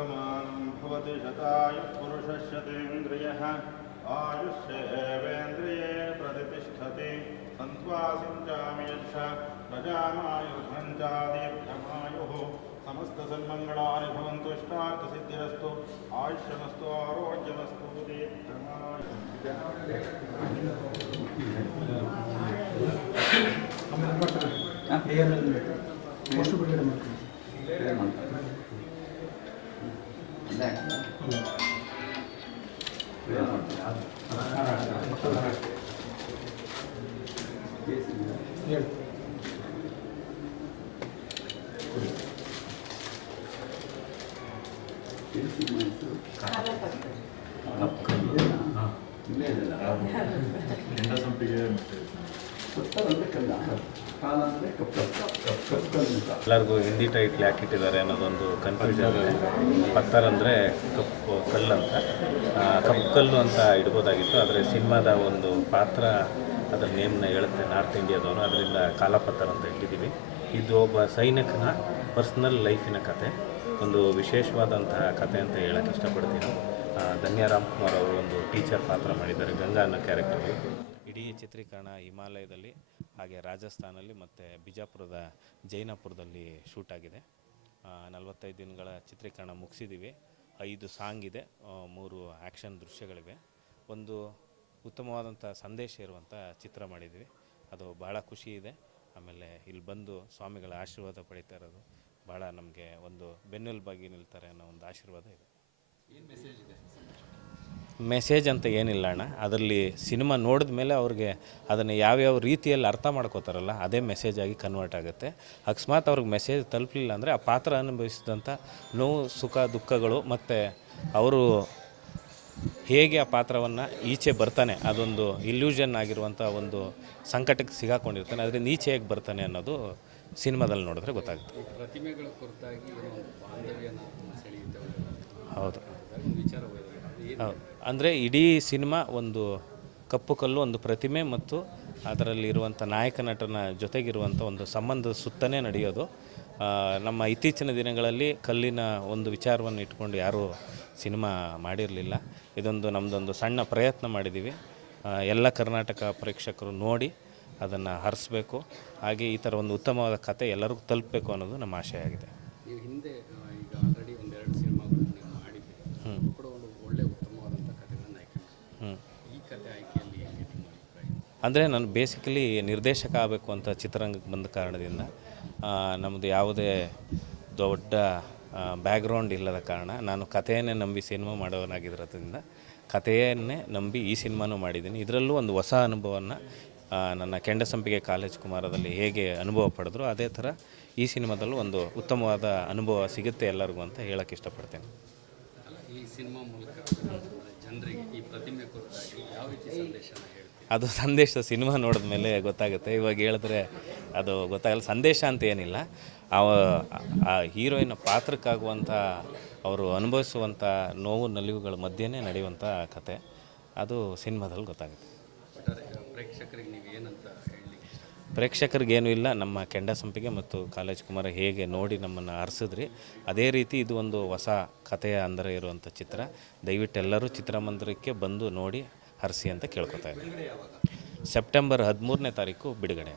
शतमानं भवति शतायुः पुरुषशतेन्द्रियः आयुष्येवेन्द्रिये प्रतिष्ठति सन्त्वासिञ्चामि यच्छ प्रजामायुर्धञ्चादीर्घमायुः समस्तसन्मङ्गलानि भवन्तु इष्टार्थसिद्धिरस्तु आयुष्यमस्तु आरोग्यमस्तु दीर्घमायुः ಎಲ್ಲರಿಗೂ ಹಿಂದಿ ಟೈಟ್ಲ್ ಯಾಕೆ ಇಟ್ಟಿದ್ದಾರೆ ಅನ್ನೋದೊಂದು ಕನ್ಫ್ಯೂಷನ್ ಇದೆ. ಪತ್ತರ್ ಅಂದರೆ ಕಪ್ಪು ಕಲ್ಲು ಅಂತ, ಕಪ್ಪು ಕಲ್ಲು ಅಂತ ಇಡ್ಬೋದಾಗಿತ್ತು. ಆದರೆ ಸಿನಿಮಾದ ಒಂದು ಪಾತ್ರ ಅದರ ನೇಮ್ನ ಹೇಳುತ್ತೆ ನಾರ್ತ್ ಇಂಡಿಯಾದವರು, ಅದರಿಂದ ಕಾಲಾಪತ್ತರ್ ಅಂತ ಇಟ್ಟಿದ್ದೀವಿ. ಇದು ಒಬ್ಬ ಸೈನಿಕನ ಪರ್ಸ್ನಲ್ ಲೈಫಿನ ಕತೆ, ಒಂದು ವಿಶೇಷವಾದಂತಹ ಕತೆ ಅಂತ ಹೇಳೋಕ್ಕೆ ಇಷ್ಟಪಡ್ತೀನಿ. ಧನ್ಯ ರಾಮ್ಕುಮಾರ್ ಅವರು ಒಂದು ಟೀಚರ್ ಪಾತ್ರ ಮಾಡಿದ್ದಾರೆ, ಗಂಗಾ ಅನ್ನೋ ಕ್ಯಾರೆಕ್ಟರು. ಇಡೀ ಚಿತ್ರೀಕರಣ ಹಿಮಾಲಯದಲ್ಲಿ, ಹಾಗೆ ರಾಜಸ್ಥಾನಲ್ಲಿ ಮತ್ತು ಬಿಜಾಪುರದ ಜೈನಪುರದಲ್ಲಿ ಶೂಟ್ ಆಗಿದೆ. 45 ದಿನಗಳ ಚಿತ್ರೀಕರಣ ಮುಗಿಸಿದ್ದೀವಿ. 5 ಸಾಂಗ್ ಇದೆ, 3 ಆ್ಯಕ್ಷನ್ ದೃಶ್ಯಗಳಿವೆ. ಒಂದು ಉತ್ತಮವಾದಂಥ ಸಂದೇಶ ಇರುವಂಥ ಚಿತ್ರ ಮಾಡಿದ್ವಿ, ಅದು ಭಾಳ ಖುಷಿ ಇದೆ. ಆಮೇಲೆ ಇಲ್ಲಿ ಬಂದು ಸ್ವಾಮಿಗಳ ಆಶೀರ್ವಾದ ಪಡಿತಾ ಇರೋದು ಭಾಳ ನಮಗೆ ಒಂದು ಬೆನ್ನೆಲುಬಾಗಿ ನಿಲ್ತಾರೆ ಅನ್ನೋ ಒಂದು ಆಶೀರ್ವಾದ ಇದೆ. ಏನು ಮೆಸೇಜ್ ಇದೆ? ಮೆಸೇಜ್ ಅಂತ ಏನಿಲ್ಲ ಅಣ್ಣ, ಅದರಲ್ಲಿ ಸಿನಿಮಾ ನೋಡಿದ ಮೇಲೆ ಅವ್ರಿಗೆ ಅದನ್ನು ಯಾವ್ಯಾವ ರೀತಿಯಲ್ಲಿ ಅರ್ಥ ಮಾಡ್ಕೋತಾರಲ್ಲ ಅದೇ ಮೆಸೇಜ್ ಆಗಿ ಕನ್ವರ್ಟ್ ಆಗುತ್ತೆ. ಅಕಸ್ಮಾತ್ ಅವ್ರಿಗೆ ಮೆಸೇಜ್ ತಲುಪಲಿಲ್ಲ ಅಂದರೆ ಆ ಪಾತ್ರ ಅನುಭವಿಸಿದಂಥ ನೋವು, ಸುಖ, ದುಃಖಗಳು ಮತ್ತು ಅವರು ಹೇಗೆ ಆ ಪಾತ್ರವನ್ನು ಈಚೆ ಬರ್ತಾನೆ, ಅದೊಂದು ಇಲ್ಯೂಷನ್ ಆಗಿರುವಂಥ ಒಂದು ಸಂಕಟಕ್ಕೆ ಸಿಗಾಕೊಂಡಿರ್ತಾನೆ, ಅದರಿಂದ ಈಚೆ ಹೇಗೆ ಬರ್ತಾನೆ ಅನ್ನೋದು ಸಿನಿಮಾದಲ್ಲಿ ನೋಡಿದ್ರೆ ಗೊತ್ತಾಗುತ್ತೆ. ಪ್ರತಿಮೆಗಳ ಕುರಿತಾಗಿ ಬಾಂಧವ್ಯನ ಸೆಳೆಯುತ್ತೆ. ಹೌದು ವಿಚಾರ ಹೌದು, ಅಂದರೆ ಇಡೀ ಸಿನಿಮಾ ಒಂದು ಕಪ್ಪು ಕಲ್ಲು, ಒಂದು ಪ್ರತಿಮೆ ಮತ್ತು ಅದರಲ್ಲಿರುವಂಥ ನಾಯಕ ನಟನ ಜೊತೆಗಿರುವಂಥ ಒಂದು ಸಂಬಂಧದ ಸುತ್ತನೇ ನಡೆಯೋದು. ನಮ್ಮ ಇತ್ತೀಚಿನ ದಿನಗಳಲ್ಲಿ ಕಲ್ಲಿನ ಒಂದು ವಿಚಾರವನ್ನು ಇಟ್ಕೊಂಡು ಯಾರೂ ಸಿನಿಮಾ ಮಾಡಿರಲಿಲ್ಲ. ಇದೊಂದು ನಮ್ಮದೊಂದು ಸಣ್ಣ ಪ್ರಯತ್ನ ಮಾಡಿದ್ದೀವಿ. ಎಲ್ಲ ಕರ್ನಾಟಕ ಪ್ರೇಕ್ಷಕರು ನೋಡಿ ಅದನ್ನು ಹರಿಸ್ಬೇಕು, ಹಾಗೆ ಈ ಥರ ಒಂದು ಉತ್ತಮವಾದ ಕತೆ ಎಲ್ಲರಿಗೂ ತಲುಪಬೇಕು ಅನ್ನೋದು ನಮ್ಮ ಆಶಯ ಆಗಿದೆ. ನೀವು ಹಿಂದೆ ಈಗ ಆಲ್ರೆಡಿ 1-2 ಸಿನಿಮಾಗಳು ನೀವು ಮಾಡಿದ್ದೀರಿ, ಕೂಡ ಒಂದು ಒಳ್ಳೆ ಉತ್ತಮವಾದಂಥ ಕಥೆಗಳನ್ನು ಆಯ್ಕೆ ಮಾಡಿ, ಈ ಕತೆ ಆಯ್ಕೆಯಲ್ಲಿ ನಿಮ್ಮ ಅಭಿಪ್ರಾಯ? ಅಂದರೆ ನಾನು ಬೇಸಿಕಲಿ ನಿರ್ದೇಶಕ ಆಗಬೇಕು ಅಂತ ಚಿತ್ರರಂಗಕ್ಕೆ ಬಂದ ಕಾರಣದಿಂದ, ನಮ್ಮದು ಯಾವುದೇ ದೊಡ್ಡ ಬ್ಯಾಕ್ಗ್ರೌಂಡ್ ಇಲ್ಲದ ಕಾರಣ ನಾನು ಕಥೆಯನ್ನೇ ನಂಬಿ ಸಿನಿಮಾ ಮಾಡೋನಾಗಿರೋದ್ರಿಂದ ಕಥೆಯನ್ನೇ ನಂಬಿ ಈ ಸಿನಿಮಾನೂ ಮಾಡಿದ್ದೀನಿ. ಇದರಲ್ಲೂ ಒಂದು ಹೊಸ ಅನುಭವವನ್ನು ನನ್ನ ಕೆಂಡಸಂಪಿಗೆ ಕಾಲೇಜ್ ಕುಮಾರದಲ್ಲಿ ಹೇಗೆ ಅನುಭವ ಪಡೆದ್ರು ಅದೇ ಥರ ಈ ಸಿನಿಮಾದಲ್ಲೂ ಒಂದು ಉತ್ತಮವಾದ ಅನುಭವ ಸಿಗುತ್ತೆ ಎಲ್ಲರಿಗೂ ಅಂತ ಹೇಳೋಕ್ಕೆ ಇಷ್ಟಪಡ್ತೇನೆ. ಈ ಸಿನಿಮಾ ಮೂಲಕ ಜನರಿಗೆ ಈ ಪ್ರತಿಮೆ ಕುರಿತಾಗಿ ಯಾವ ರೀತಿ ಸಂದೇಶನ ಹೇಳ್ತೀವಿ? ಅದು ಸಂದೇಶ ಸಿನಿಮಾ ನೋಡಿದ ಮೇಲೆ ಗೊತ್ತಾಗುತ್ತೆ. ಇವಾಗ ಹೇಳಿದ್ರೆ ಅದು ಗೊತ್ತಾಗಲ್ಲ. ಸಂದೇಶ ಅಂತ ಏನಿಲ್ಲ, ಆ ಹೀರೋಯಿನ್ ಪಾತ್ರಕ್ಕಾಗುವಂಥ ಅವರು ಅನುಭವಿಸುವಂಥ ನೋವು ನಲಿವುಗಳ ಮಧ್ಯೆನೇ ನಡೆಯುವಂಥ ಕತೆ, ಅದು ಸಿನಿಮಾದಲ್ಲಿ ಗೊತ್ತಾಗುತ್ತೆ. ಪ್ರೇಕ್ಷಕರಿಗೆ ನೀವು ಏನಂತ ಹೇಳಿ? ಪ್ರೇಕ್ಷಕರಿಗೇನೂ ಇಲ್ಲ, ನಮ್ಮ ಕೆಂಡಸಂಪಿಗೆ ಮತ್ತು ಕಾಲೇಜ್ ಕುಮಾರ ಹೇಗೆ ನೋಡಿ ನಮ್ಮನ್ನು ಹರಿಸಿದ್ರಿ ಅದೇ ರೀತಿ ಇದು ಒಂದು ಹೊಸ ಕಥೆಯ ಅಂದರೆ ಇರುವಂಥ ಚಿತ್ರ. ದಯವಿಟ್ಟು ಎಲ್ಲರೂ ಚಿತ್ರಮಂದಿರಕ್ಕೆ ಬಂದು ನೋಡಿ ಹರಿಸಿ ಅಂತ ಕೇಳ್ಕೊತಾ ಇದ್ದೀನಿ. ಸೆಪ್ಟೆಂಬರ್ 13ನೇ ತಾರೀಕು ಬಿಡುಗಡೆ.